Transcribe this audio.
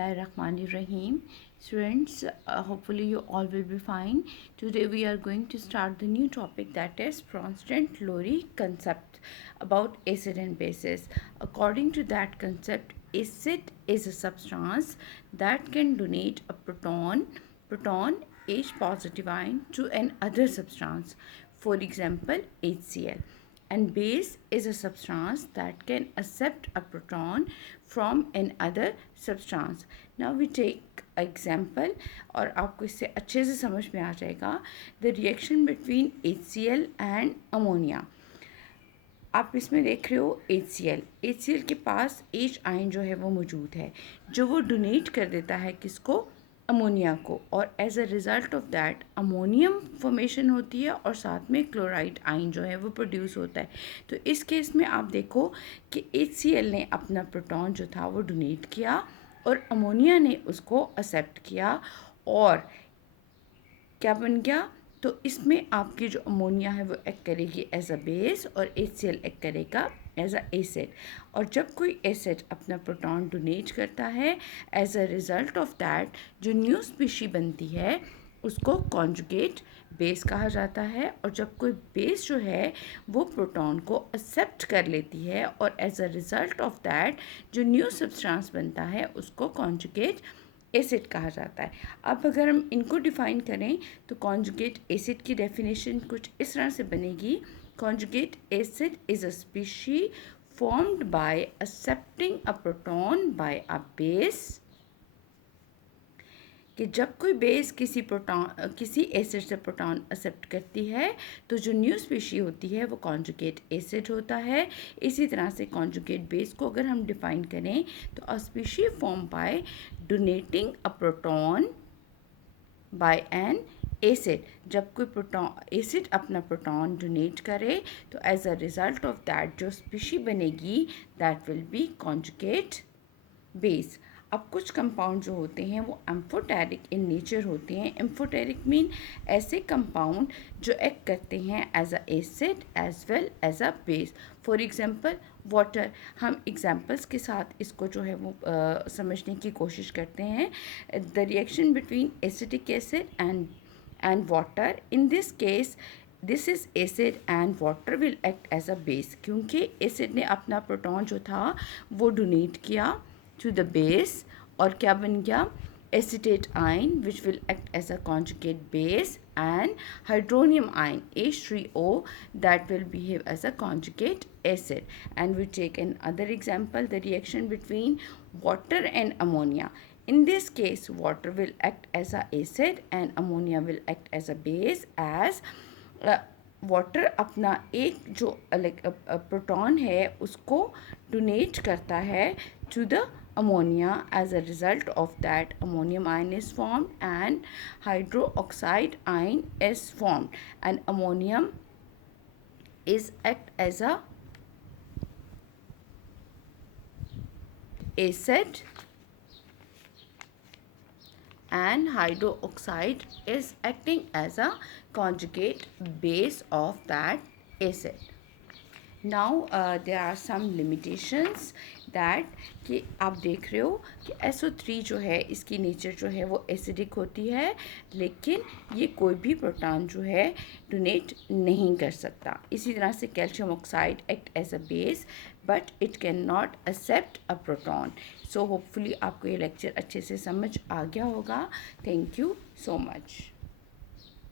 Bismillahirrahmanirrahim. Students, hopefully you all will be fine. Today we are going to start the new topic, that is Pronstein-Lowry concept about acid and bases. According to that concept, acid is a substance that can donate a proton H positive ion to an other substance, for example HCl. And base is a substance that can accept a proton from another substance. Now we take example और आपको इससे अच्छे से समझ में आ जाएगा. The reaction between HCl and ammonia. आप इसमें देख रहे हो HCl के पास H आयन जो है वो मौजूद है, जो वो डोनेट कर देता है किसको, अमोनिया को, और as a result of that ammonium formation होती है और साथ में क्लोराइड आयन जो है वो प्रोड्यूस होता है. तो इस केस में आप देखो कि HCl ने अपना प्रोटॉन जो था वो डोनेट किया और अमोनिया ने उसको एक्सेप्ट किया, और क्या बन गया, तो इसमें आपकी जो अमोनिया है वो एक्ट करेगी एज अ बेस और HCl एक्ट करेगा एज अ एसिड. और जब कोई एसिड अपना प्रोटॉन डोनेट करता है, as a result of that जो न्यू स्पीशी बनती है उसको कॉन्जुगेट बेस कहा जाता है. और जब कोई बेस जो है वो प्रोटॉन को एक्सेप्ट कर लेती है और as a result of that जो न्यू सब्सटेंस बनता है उसको कॉन्जुगेट एसिड कहा जाता है. अब अगर हम इनको डिफ़ाइन करें तो कॉन्जुगेट एसिड की डेफिनेशन कुछ इस तरह से बनेगी. Conjugate acid is a species formed by accepting a proton by a base. कि जब कोई बेस किसी एसिड से प्रोटॉन एक्सेप्ट करती है तो जो न्यू स्पीशी होती है वो कॉन्जुगेट एसिड होता है. इसी तरह से कॉन्जुगेट बेस को अगर हम डिफ़ाइन करें तो a species form by donating a proton by an acid. जब कोई एसिड अपना प्रोटॉन डोनेट करे तो as a result of that जो स्पीशी बनेगी that will be conjugate base. अब कुछ कंपाउंड जो होते हैं वो एम्फोटेरिक इन नेचर होते हैं. एम्फोटेरिक मीन ऐसे कंपाउंड जो एक्ट करते हैं as a acid as well as a base. For example water. हम एग्जांपल्स के साथ इसको जो है वो समझने की कोशिश करते हैं. The reaction between acidic acid and water. In this case this is acid and water will act as a base, क्योंकि एसिड ने अपना प्रोटॉन जो था वो डोनेट किया to the base और क्या बन गया, acetate ion which will act as a conjugate base and hydronium ion H3O that will behave as a conjugate acid. And we take another example, the reaction between water and ammonia. In this case water will act as a acid and ammonia will act as a base. as water अपना एक जो proton है उसको donate करता है to the ammonia. As a result of that ammonium ion is formed and hydroxide ion is formed, and ammonium is act as a acid and hydroxide is acting as a conjugate base of that acid. Now there are some limitations that कि आप देख रहे हो कि SO3 जो है इसकी nature जो है वो एसिडिक होती है, लेकिन ये कोई भी प्रोटॉन जो है डोनेट नहीं कर सकता. इसी तरह से calcium oxide act as a base but it can not accept a proton. So hopefully आपको ये लेक्चर अच्छे से समझ आ गया होगा. Thank you so much.